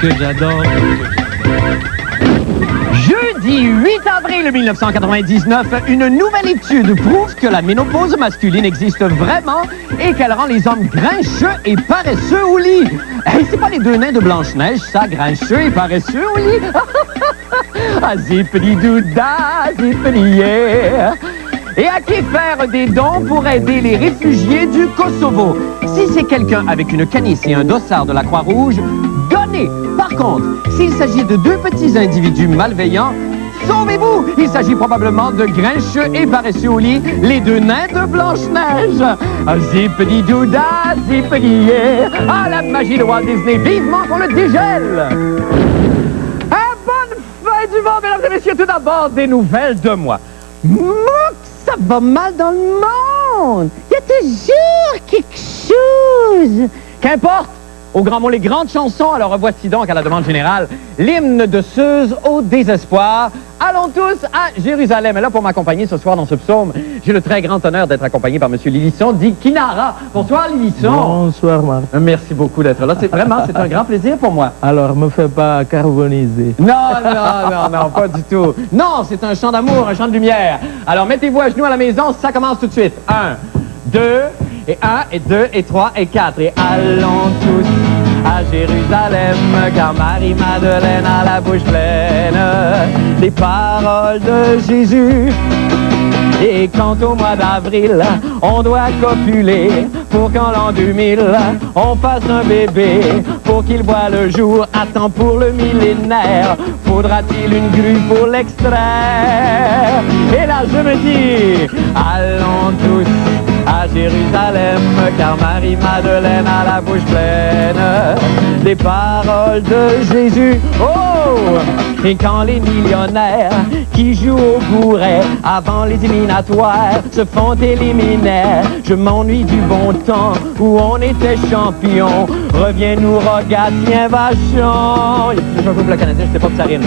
que j'adore. Jeudi 8 avril 1999, une nouvelle étude prouve que la ménopause masculine existe vraiment et qu'elle rend les hommes grincheux et paresseux au lit. Hey, c'est pas les deux nains de Blanche-Neige, ça, grincheux et paresseux au lit? Ah, zippity-doo-dah, zippity-yeah. Et à qui faire des dons pour aider les réfugiés du Kosovo? Si c'est quelqu'un avec une canisse et un dossard de la Croix-Rouge, donnez! Par contre, s'il s'agit de deux petits individus malveillants, sauvez-vous! Il s'agit probablement de grincheux et paresseux au lit, les deux nains de Blanche-Neige. Zippity-doo-dah, zippity-yeah. Ah, la magie de Walt Disney, vivement qu'on le dégèle! Bonne fin du monde, mesdames et messieurs. Tout d'abord, des nouvelles de moi. Ça va mal dans le monde. Il y a toujours quelque chose. Qu'importe. Au grand mot, les grandes chansons. Alors, voici donc, à la demande générale, l'hymne de Suse au désespoir. Allons tous à Jérusalem. Et là, pour m'accompagner ce soir dans ce psaume, j'ai le très grand honneur d'être accompagné par M. Lilisson, dit Kinara. Bonsoir, Lilisson. Bonsoir, Marc. Merci beaucoup d'être là. C'est un grand plaisir pour moi. Alors, me fais pas carboniser. Non, pas du tout. Non, c'est un chant d'amour, un chant de lumière. Alors, mettez-vous à genoux à la maison, ça commence tout de suite. 1, 2, et 1, et 2, et 3, et 4. Et allons tous à Jérusalem, car Marie-Madeleine a la bouche pleine des paroles de Jésus. Et quant au mois d'avril, on doit copuler pour qu'en l'an 2000, on fasse un bébé pour qu'il voie le jour à temps pour le millénaire. Faudra-t-il une grue pour l'extraire? Et là, je me dis, allons tous à Jérusalem, car Marie-Madeleine a la bouche pleine des paroles de Jésus. Oh! Et quand les millionnaires qui jouent au gouret avant les éliminatoires se font éliminer, je m'ennuie du bon temps où on était champion. Reviens nous regarde, tiens vachon. Il y a plus de chansons pour le Canadien, je sais pas que ça rime.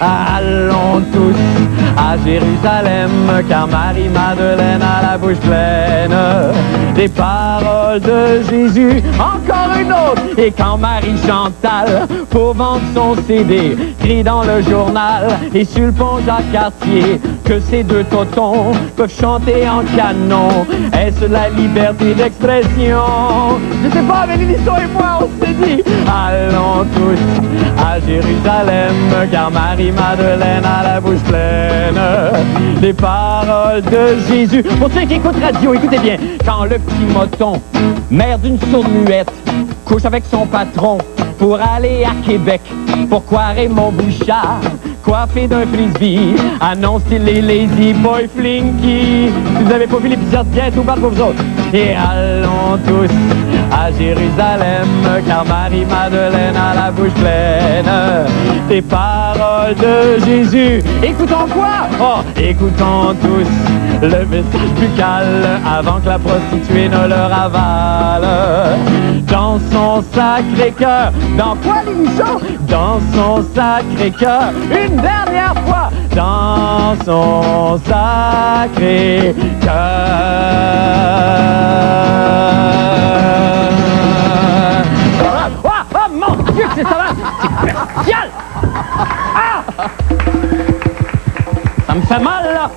Allons tous à Jérusalem, car Marie-Madeleine a la bouche pleine des paroles de Jésus. Encore une autre. Et quand Marie-Chantal, pour vendre son CD, crie dans le journal et sur le pont Jacques-Cartier que ces deux totons peuvent chanter en canon, est-ce la liberté d'expression? Je sais pas, mais Lilisson et moi, on s'est dit, allons tous à Jérusalem, car Marie-Madeleine a la bouche pleine des paroles de Jésus. Pour ceux qui écoutent radio, écoutez bien, quand le petit moton, mère d'une sourde muette, couche avec son patron pour aller à Québec. Pourquoi Raymond Bouchard, coiffé d'un frisbee, annonce-t-il les Lazy Boy Flinky? Si vous n'avez pas vu l'épisode, bientôt parle pour vous autres. Et allons tous à Jérusalem, car Marie-Madeleine a la bouche pleine des paroles de Jésus. Écoutons quoi? Oh, écoutons tous le message buccal avant que la prostituée ne le ravale. Dans son sacré cœur, dans quoi l'émission? Dans son sacré cœur, une dernière fois, dans son sacré cœur. Oh mon Dieu, que c'est ça là! C'est bestial! Ah! Ça me fait mal là!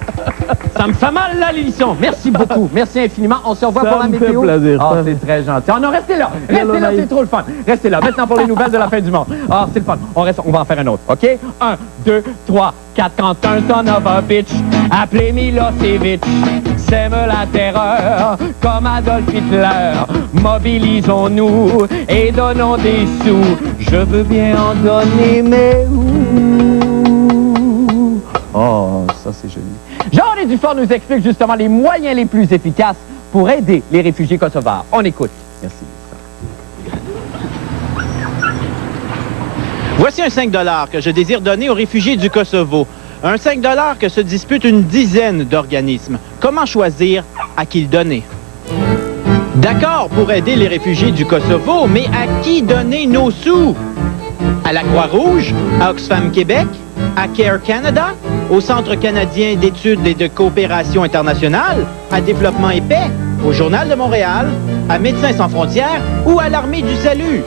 Ça me fait mal là, Lilisson. Merci beaucoup. Merci infiniment. On se revoit pour la météo. Ça me fait plaisir. Ah, c'est très gentil. Oh non, restez là. Restez là, c'est trop le fun. Restez là. Maintenant pour les nouvelles de la fin du monde. Ah, c'est le fun. On va en faire un autre, OK? 1, 2, 3, 4. Quand un son of a bitch, appelé Milosevic, sème la terreur comme Adolf Hitler. Mobilisons-nous et donnons des sous. Je veux bien en donner, mais où? Oh, ça c'est joli. Jean-René Dufort nous explique justement les moyens les plus efficaces pour aider les réfugiés kosovars. On écoute. Merci. Voici un 5 $ que je désire donner aux réfugiés du Kosovo. Un 5 $ que se disputent une dizaine d'organismes. Comment choisir à qui le donner? D'accord pour aider les réfugiés du Kosovo, mais à qui donner nos sous? À la Croix-Rouge? À Oxfam Québec? À Care Canada? Au Centre canadien d'études et de coopération internationale? À Développement et paix? Au Journal de Montréal? à Médecins sans frontières ou à l'Armée du salut?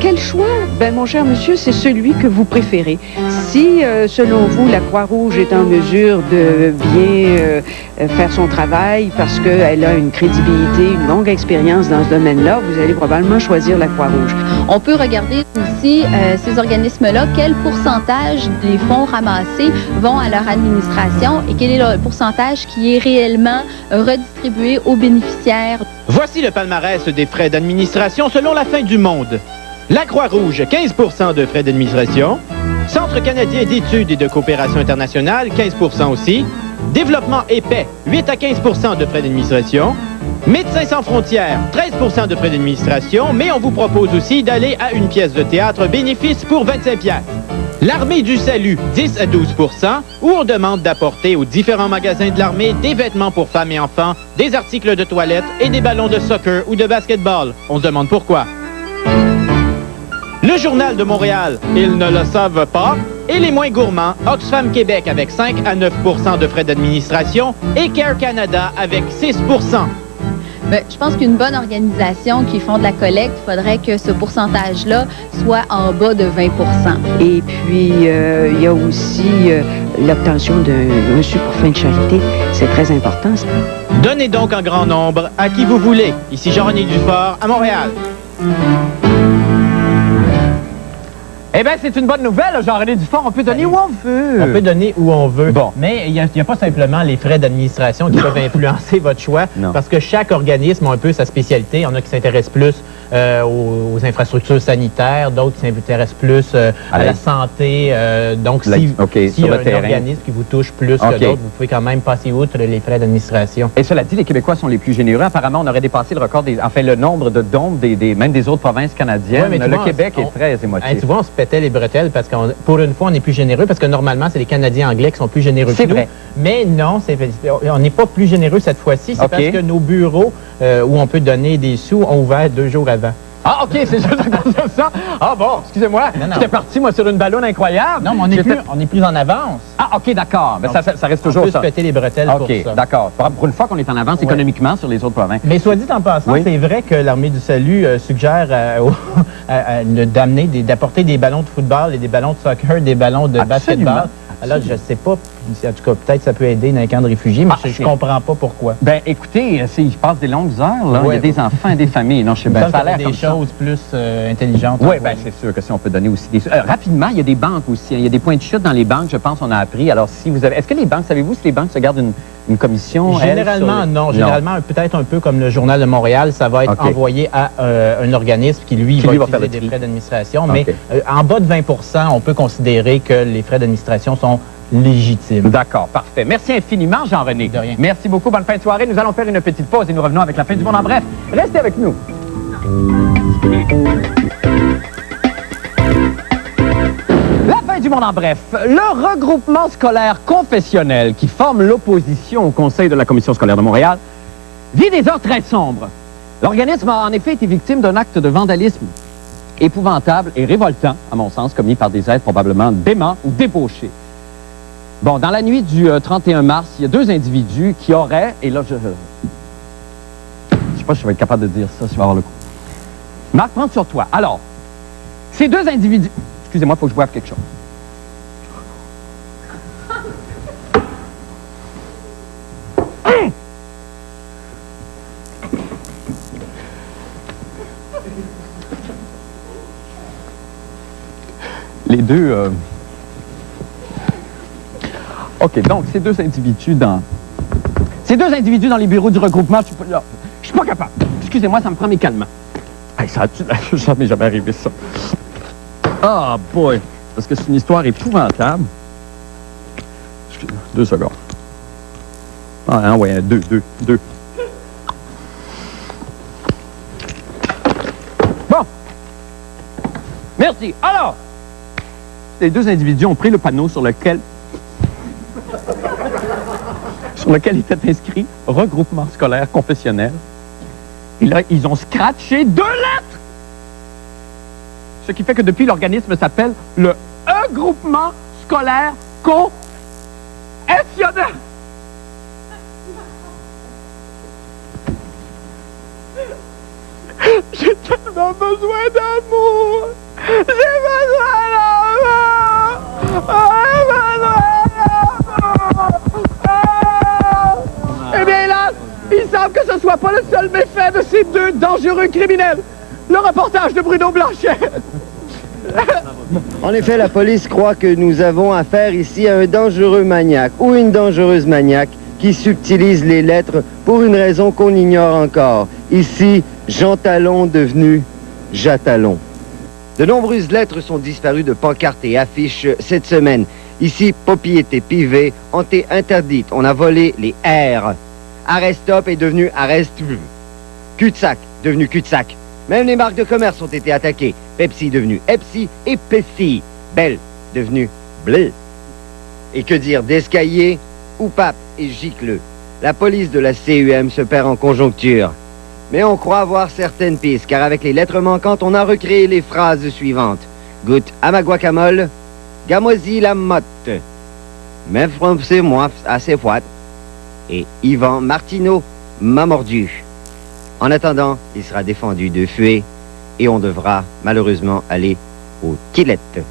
Quel choix? Ben, mon cher monsieur, c'est celui que vous préférez. Si, selon vous, la Croix-Rouge est en mesure de bien faire son travail parce qu'elle a une crédibilité, une longue expérience dans ce domaine-là, vous allez probablement choisir la Croix-Rouge. On peut regarder aussi ces organismes-là, quel pourcentage des fonds ramassés vont à leur administration et quel est le pourcentage qui est réellement redistribué aux bénéficiaires. Voici le palmarès des frais d'administration selon la fin du monde. La Croix-Rouge, 15 % de frais d'administration. Centre canadien d'études et de coopération internationale, 15 % aussi. Développement épais, 8 à 15 % de frais d'administration. Médecins sans frontières, 13 % de frais d'administration, mais on vous propose aussi d'aller à une pièce de théâtre bénéfice pour 25 $. L'Armée du salut, 10 à 12 %, où on demande d'apporter aux différents magasins de l'armée des vêtements pour femmes et enfants, des articles de toilette et des ballons de soccer ou de basketball. On se demande pourquoi. Le Journal de Montréal, ils ne le savent pas. Et les moins gourmands, Oxfam Québec avec 5 à 9 % de frais d'administration et Care Canada avec 6 %. Bien, je pense qu'une bonne organisation qui font de la collecte, il faudrait que ce pourcentage-là soit en bas de 20 %. Et puis, il y a aussi l'obtention d'un reçu pour fin de charité. C'est très important, ça. Donnez donc en grand nombre à qui vous voulez. Ici Jean-René Dufort à Montréal. Eh bien, c'est une bonne nouvelle, Jean-René Dufort. On peut donner où on veut. On peut donner où on veut. Bon. Mais il n'y a pas simplement les frais d'administration qui peuvent influencer votre choix. Non. Parce que chaque organisme a un peu sa spécialité. Il y en a qui s'intéressent plus aux infrastructures sanitaires, d'autres qui s'intéressent plus à la santé. Donc, s'il y a un organisme qui vous touche plus que d'autres, vous pouvez quand même passer outre les frais d'administration. Et cela dit, les Québécois sont les plus généreux. Apparemment, on aurait dépassé le record, le nombre de dons même des autres provinces canadiennes. Ouais, mais le Québec est très émotif. Tu vois, on se pétait les bretelles parce que pour une fois, on est plus généreux parce que normalement, c'est les Canadiens anglais qui sont plus généreux que nous. C'est vrai. Mais non, on n'est pas plus généreux cette fois-ci. C'est parce que nos bureaux où on peut donner des sous ont ouvert 2 jours avant. Ah, OK, c'est juste à cause de ça. Ah bon, excusez-moi, j'étais parti, moi, sur une ballonne incroyable. Non, mais on est plus en avance. Ah, OK, d'accord. Mais ça reste toujours ça. On peut se péter les bretelles pour ça. OK, d'accord. Pour une fois qu'on est en avance économiquement sur les autres provinces. Mais soit dit en passant, c'est vrai que l'Armée du salut suggère d'apporter des ballons de football et des ballons de soccer, des ballons de basketball. Alors, je ne sais pas, en tout cas, peut-être ça peut aider dans les camps de réfugiés, mais je ne comprends pas pourquoi. Ben, écoutez, ils passent des longues heures, là. Il y a des enfants et des familles. Non, je sais bien. Ça a l'air des choses plus intelligentes. Oui, bien, c'est sûr que si on peut donner aussi des... rapidement, il y a des banques aussi. Il y a des points de chute dans les banques, je pense, on a appris. Alors, si vous avez... Est-ce que les banques, savez-vous si les banques se gardent une commission? Généralement, non. Généralement, peut-être un peu comme le Journal de Montréal, ça va être envoyé à un organisme qui, lui, va utiliser des frais d'administration. Mais en bas de 20 %, on peut considérer que les frais d'administration sont légitimes. D'accord, parfait. Merci infiniment, Jean-René. De rien. Merci beaucoup. Bonne fin de soirée. Nous allons faire une petite pause et nous revenons avec la fin du monde en bref. Restez avec nous. La fin du monde en bref. Le regroupement scolaire confessionnel qui forme l'opposition au Conseil de la Commission scolaire de Montréal vit des heures très sombres. L'organisme a en effet été victime d'un acte de vandalisme épouvantable et révoltant, à mon sens, commis par des êtres probablement déments ou débauchés. Bon, dans la nuit du 31 mars, il y a 2 individus qui auraient, et là, je sais pas si je vais être capable de dire ça, si je vais avoir le coup. Marc, prends sur toi. Alors, ces 2 individus... Excusez-moi, il faut que je boive quelque chose. Les deux... OK, donc, ces deux individus dans les bureaux du regroupement, je suis pas capable. Excusez-moi, ça me prend mes calmants. Hey, ça a jamais arrivé, ça. Ah, boy! Parce que c'est une histoire épouvantable. 2 secondes. Ah, ouais, 2. Bon! Merci. Alors, les 2 individus ont pris le panneau sur lequel était inscrit « Regroupement scolaire confessionnel ». Et là, ils ont scratché 2 lettres! Ce qui fait que depuis, l'organisme s'appelle le Regroupement scolaire confessionnel. ont besoin d'amour. J'ai besoin d'amour. Eh bien, hélas, il semble que ce soit pas le seul méfait de ces deux dangereux criminels. Le reportage de Bruno Blanchet. En effet, la police croit que nous avons affaire ici à un dangereux maniaque ou une dangereuse maniaque qui subtilise les lettres pour une raison qu'on ignore encore. Ici, Jean Talon devenu Jatalon. De nombreuses lettres sont disparues de pancartes et affiches cette semaine. Ici, propriété privée ont été interdites. On a volé les R. Arrest-stop est devenu arrest. Cul-de-sac devenu cul-de-sac. Même les marques de commerce ont été attaquées. Pepsi devenu Epsi et Pessi. Belle devenu Bleu. Et que dire d'Escaillé, Oupape et Gicleux. La police de la CUM se perd en conjoncture. Mais on croit avoir certaines pistes, car avec les lettres manquantes, on a recréé les phrases suivantes. Goûte à ma guacamole, gamoisi la motte. Mais c'est moi assez froide. Et Yvan Martineau m'a mordu. En attendant, il sera défendu de fuir et on devra malheureusement aller aux Tillettes.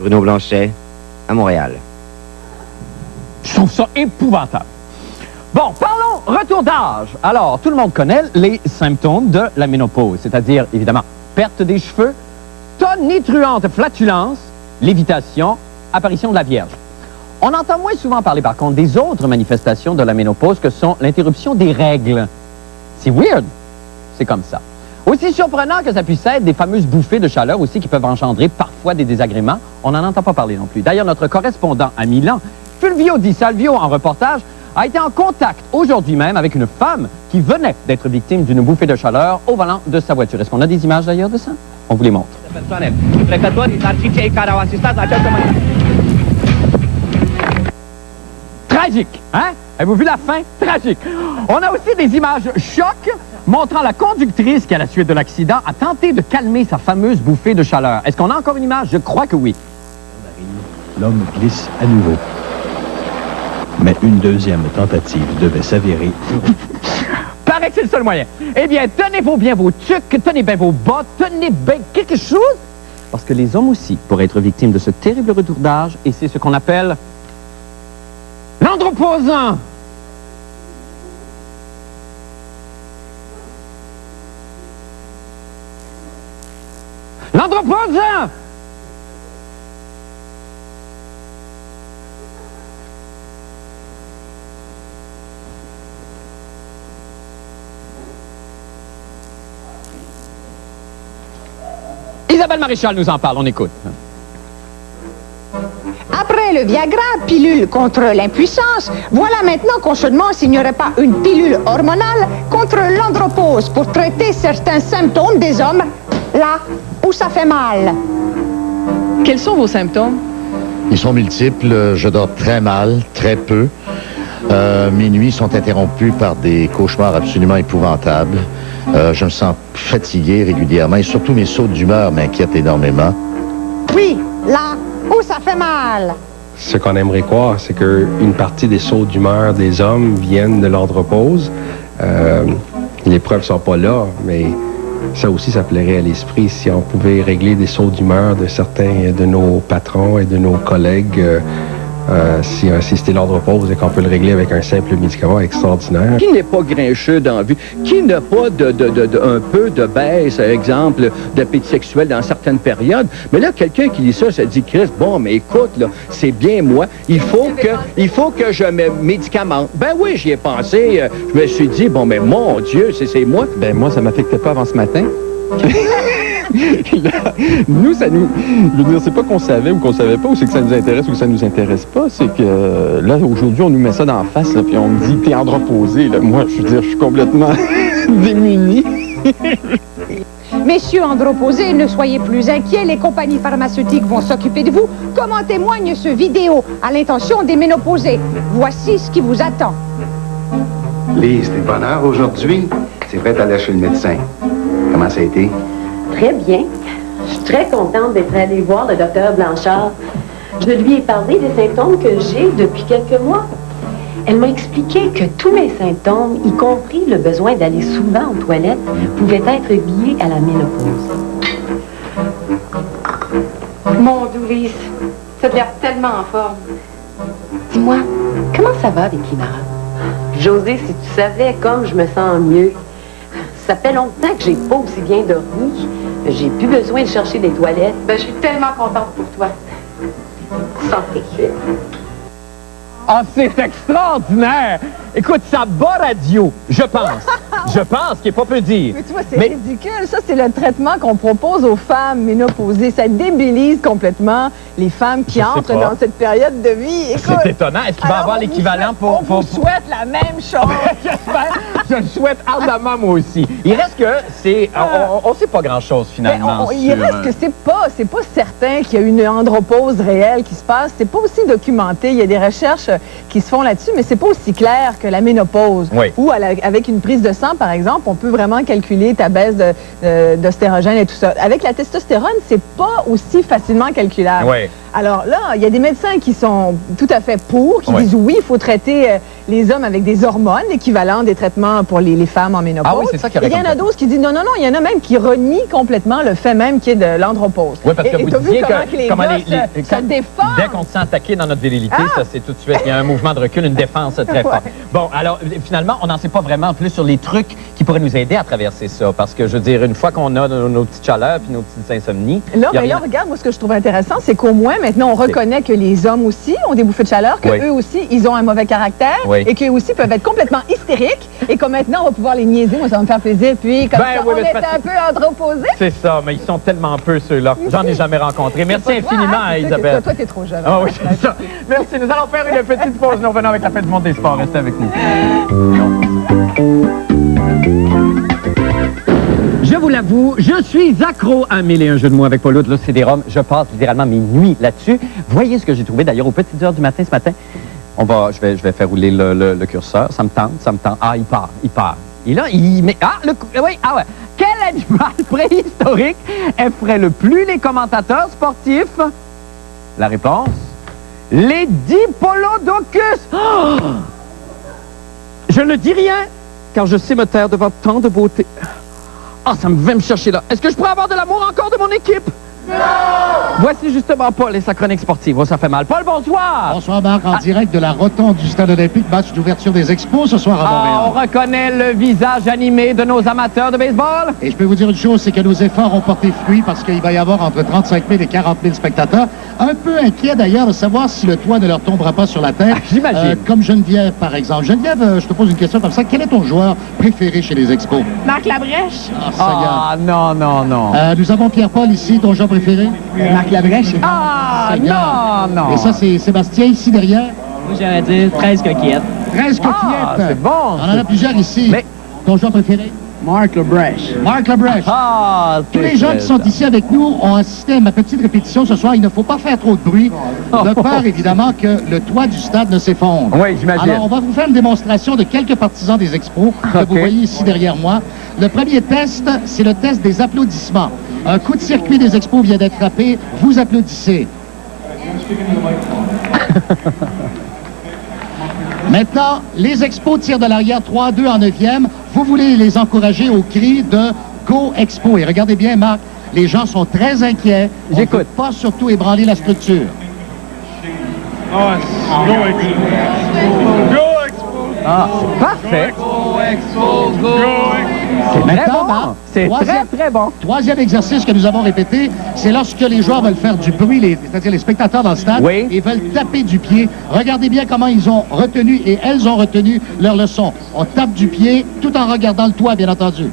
Bruno Blanchet, à Montréal. Je trouve ça épouvantable. Bon, parlons retour d'âge. Alors, tout le monde connaît les symptômes de la ménopause, c'est-à-dire, évidemment, perte des cheveux, tonitruante flatulence, lévitation, apparition de la Vierge. On entend moins souvent parler, par contre, des autres manifestations de la ménopause que sont l'interruption des règles. C'est weird. C'est comme ça. Aussi surprenant que ça puisse être, des fameuses bouffées de chaleur aussi qui peuvent engendrer parfois des désagréments, on n'en entend pas parler non plus. D'ailleurs, notre correspondant à Milan, Fulvio Di Salvio, en reportage, a été en contact aujourd'hui même avec une femme qui venait d'être victime d'une bouffée de chaleur au volant de sa voiture. Est-ce qu'on a des images d'ailleurs de ça? On vous les montre. Tragique, hein? Avez-vous vu la fin? Tragique. On a aussi des images chocs montrant la conductrice qui, à la suite de l'accident, a tenté de calmer sa fameuse bouffée de chaleur. Est-ce qu'on a encore une image? Je crois que oui. L'homme glisse à nouveau. Mais une deuxième tentative devait s'avérer. Paraît que c'est le seul moyen. Eh bien, tenez bien vos tucs, tenez bien vos bottes, tenez bien quelque chose. Parce que les hommes aussi pourraient être victimes de ce terrible retour d'âge, et c'est ce qu'on appelle l'androposant. L'androposant! Isabelle Maréchal nous en parle, on écoute. Après le Viagra, pilule contre l'impuissance, voilà maintenant qu'on se demande s'il n'y aurait pas une pilule hormonale contre l'andropause pour traiter certains symptômes des hommes là où ça fait mal. Quels sont vos symptômes? Ils sont multiples. Je dors très mal, très peu. Mes nuits sont interrompues par des cauchemars absolument épouvantables. Je me sens fatigué régulièrement et surtout mes sauts d'humeur m'inquiètent énormément. Oui, là où ça fait mal. Ce qu'on aimerait croire, c'est qu'une partie des sauts d'humeur des hommes viennent de l'andropause. Les preuves ne sont pas là, mais ça aussi, ça plairait à l'esprit si on pouvait régler des sauts d'humeur de certains de nos patrons et de nos collègues. Si c'était l'andropause et qu'on peut le régler avec un simple médicament extraordinaire. Qui n'est pas grincheux dans la vie? Qui n'a pas un peu de baisse, par exemple, d'appétit sexuel dans certaines périodes? Mais là, quelqu'un qui dit ça, ça dit, Chris, bon, mais écoute, là, c'est bien moi, il faut que je me médicamente. Ben oui, j'y ai pensé, je me suis dit, bon, mais mon Dieu, c'est moi. Ben moi, ça m'affectait pas avant ce matin. Là, nous, ça nous... Je veux dire, c'est pas qu'on savait ou qu'on savait pas, ou c'est que ça nous intéresse ou que ça nous intéresse pas. C'est que là, aujourd'hui, on nous met ça dans la face, là, puis on me dit, t'es androposé. Là. Moi, je veux dire, je suis complètement démuni. Messieurs androposés, ne soyez plus inquiets, les compagnies pharmaceutiques vont s'occuper de vous, comme en témoigne ce vidéo à l'intention des ménopausés. Voici ce qui vous attend. Lise, t'es de bonne heure aujourd'hui. C'est vrai, t'allais chez le médecin. Comment ça a été? Très bien. Je suis très contente d'être allée voir le docteur Blanchard. Je lui ai parlé des symptômes que j'ai depuis quelques mois. Elle m'a expliqué que tous mes symptômes, y compris le besoin d'aller souvent aux toilettes, pouvaient être liés à la ménopause. Mon doux Lise, ça te l'air tellement en forme. Dis-moi, comment ça va avec Climara? José, si tu savais comme je me sens mieux. Ça fait longtemps que j'ai pas aussi bien dormi. J'ai plus besoin de chercher des toilettes. Ben, je suis tellement contente pour toi. Santé. Ah, c'est extraordinaire! Écoute, ça bat radio, je pense. Je pense qu'il n'est pas peu dire. Mais tu vois, c'est ridicule. Ça, c'est le traitement qu'on propose aux femmes ménopausées. Ça débilise complètement les femmes qui entrent dans cette période de vie. C'est étonnant. Est-ce qu'il va y avoir l'équivalent pour... On vous souhaite la même chose. J'espère. Je le souhaite ardemment, moi aussi. Il reste que c'est... On ne sait pas grand-chose, finalement. Il reste que c'est pas certain qu'il y a une andropause réelle qui se passe. C'est pas aussi documenté. Il y a des recherches qui se font là-dessus, mais c'est pas aussi clair que la ménopause. Oui. Ou avec une prise de sang, par exemple, on peut vraiment calculer ta baisse d'oestrogène et tout ça. Avec la testostérone, c'est pas aussi facilement calculable. Oui. Alors là, il y a des médecins qui sont tout à fait pour, qui disent oui, il faut traiter les hommes avec des hormones, l'équivalent des traitements pour les femmes en ménopause. Ah oui, c'est ça qui il y en a d'autres qui disent non, il y en a même qui renient complètement le fait même qu'il y ait de l'andropause. Oui, parce que vous disiez comment les gars se défendent. Dès qu'on se sent attaqué dans notre virilité, ça c'est tout de suite, il y a un mouvement de recul, une défense très forte. Bon, alors finalement, on n'en sait pas vraiment plus sur les trucs qui pourraient nous aider à traverser ça, parce que je veux dire, une fois qu'on a nos petites chaleurs puis nos petites insomnies... Là, regarde, moi, ce que je trouve intéressant, c'est qu'au moins, maintenant, on reconnaît que les hommes aussi ont des bouffées de chaleur, qu'eux aussi, ils ont un mauvais caractère, et qu'eux aussi peuvent être complètement hystériques, et que maintenant, on va pouvoir les niaiser. Moi, ça va me faire plaisir. Puis, comme ça, on est un peu androposés. C'est ça, mais ils sont tellement peu, ceux-là. J'en ai jamais rencontré. Merci infiniment, Isabelle. Toi, t'es trop jeune. Ah oui, c'est ça. Merci. Nous allons faire une petite pause. Nous revenons avec la fête du monde des sports. Restez avec nous. Je vous l'avoue, je suis accro à 1001 jeux de mots avec Paul Outre, le CD-ROM. Je passe littéralement mes nuits là-dessus. Voyez ce que j'ai trouvé d'ailleurs aux petites heures du matin ce matin. Je vais faire rouler le curseur. Ça me tente. Ah, il part. Et là, il met... Ah, oui. Quel animal préhistorique effraie le plus les commentateurs sportifs? La réponse? Les diplodocus! Oh! Je ne dis rien, car je sais me taire devant tant de beauté. Ah, ça me va me chercher là. Est-ce que je pourrais avoir de l'amour encore de mon équipe? Non! Voici justement Paul et sa chronique sportive. Oh, ça fait mal. Paul, bonsoir! Bonsoir, Marc, en direct de la rotonde du Stade olympique, match d'ouverture des expos ce soir à Montréal. On reconnaît le visage animé de nos amateurs de baseball. Et je peux vous dire une chose, c'est que nos efforts ont porté fruit parce qu'il va y avoir entre 35 000 et 40 000 spectateurs. Un peu inquiet d'ailleurs de savoir si le toit ne leur tombera pas sur la tête. J'imagine. Comme Geneviève, par exemple. Geneviève, je te pose une question comme ça. Quel est ton joueur préféré chez les expos? Marc Labrèche. Ah, non. Nous avons Pierre-Paul ici, ton joueur préféré? Marc Labrèche. Ah, non. Et ça, c'est Sébastien ici derrière? Moi, j'aurais dit 13 coquillettes. 13 coquillettes. Ah, c'est bon. On en a plusieurs ici. Mais... Ton joueur préféré? Marc Labrèche. Marc Labrèche. Ah, tous les gens qui sont ici avec nous ont assisté à ma petite répétition ce soir. Il ne faut pas faire trop de bruit, de peur évidemment que le toit du stade ne s'effondre. Oui, j'imagine. Alors, on va vous faire une démonstration de quelques partisans des expos que vous voyez ici derrière moi. Le premier test, c'est le test des applaudissements. Un coup de circuit des expos vient d'être frappé. Vous applaudissez. Maintenant, les expos tirent de l'arrière 3-2 en 9e. Vous voulez les encourager au cri de « Go Expo ». Et regardez bien, Marc, les gens sont très inquiets. J'écoute. On ne peut pas surtout ébranler la structure. Go Expo! Ah, c'est parfait. Go Expo! Go Expo! C'est très bon. C'est très bon. Troisième exercice que nous avons répété, c'est lorsque les joueurs veulent faire du bruit, c'est-à-dire les spectateurs dans le stade, et veulent taper du pied. Regardez bien comment ils ont retenu et elles ont retenu leur leçon. On tape du pied tout en regardant le toit, bien entendu.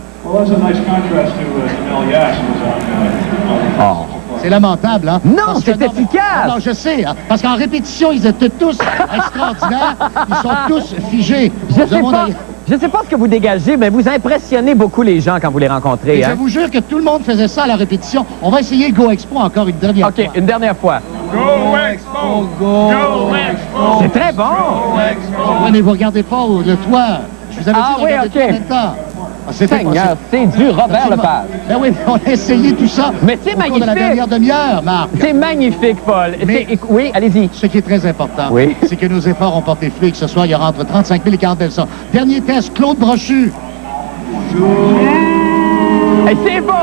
C'est lamentable, hein? Non, c'est efficace! Non, je sais, hein, parce qu'en répétition, ils étaient tous extraordinaires. Ils sont tous figés. Je ne sais pas ce que vous dégagez, mais vous impressionnez beaucoup les gens quand vous les rencontrez. Et je vous jure que tout le monde faisait ça à la répétition. On va essayer Go Expo encore une dernière fois. OK, une dernière fois. Go Expo! Go Expo! C'est très bon! Go Expo! Oui, mais vous regardez pas le toit. Je vous avais dit de regarder OK. en même temps. Seigneur, c'est du Robert Lepage. Ben oui, on a essayé tout ça. Mais c'est au cours de la magnifique. dernière demi-heure, Marc. C'est magnifique, Paul. Oui, allez-y. Ce qui est très important, Oui. c'est que nos efforts ont porté fruit. Que ce soir, il y aura entre 35 000 et 40 000 sons. Dernier test, Claude Brochu. Hey, c'est bon,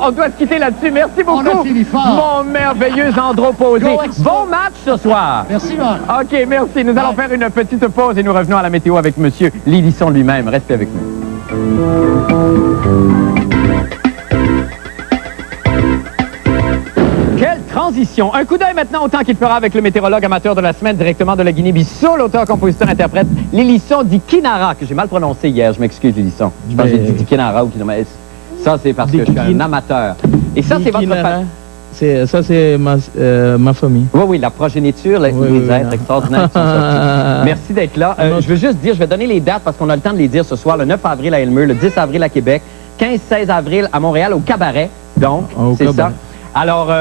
on doit se quitter là-dessus. Merci beaucoup, On a fini fort. mon merveilleux androposé. Bon match ce soir. Merci, Marc. OK, merci. Nous allons faire une petite pause et nous revenons à la météo avec Monsieur Lélisson lui-même. Restez avec nous. Quelle transition! Un coup d'œil maintenant au temps qu'il fera avec le météorologue amateur de la semaine directement de la Guinée-Bissau, l'auteur-compositeur-interprète Lélisson Dikinara, que j'ai mal prononcé hier, je m'excuse Lélisson. Je pense que j'ai dit Dikinara ou Kinara. Ça, c'est parce que je suis un amateur. Et ça, c'est votre famille. Ça, c'est ma famille. Oui, oui, la progéniture, les êtres extraordinaires qui sont sortis. Merci d'être là. Je veux juste dire, je vais donner les dates parce qu'on a le temps de les dire ce soir. Le 9 avril à Elmeux, le 10 avril à Québec, 15-16 avril à Montréal, au Cabaret. Donc, c'est ça. Alors,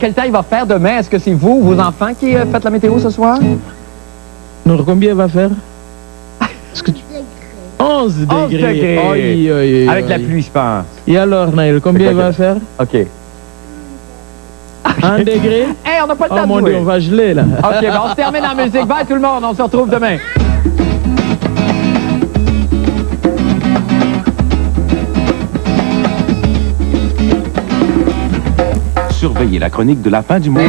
quel temps il va faire demain? Est-ce que c'est vous, vos enfants, qui faites la météo ce soir? Non, combien il va faire? 11 degrés. Aïe, aïe, aïe, avec la pluie, je pense. Et alors, Naël, combien il va faire? OK. 1 degré? Hey, on n'a pas le temps oh, de mon jouer. Dieu, on va geler, là. OK, ben on se termine en musique. Bye tout le monde, on se retrouve demain. Surveillez la chronique de la fin du monde.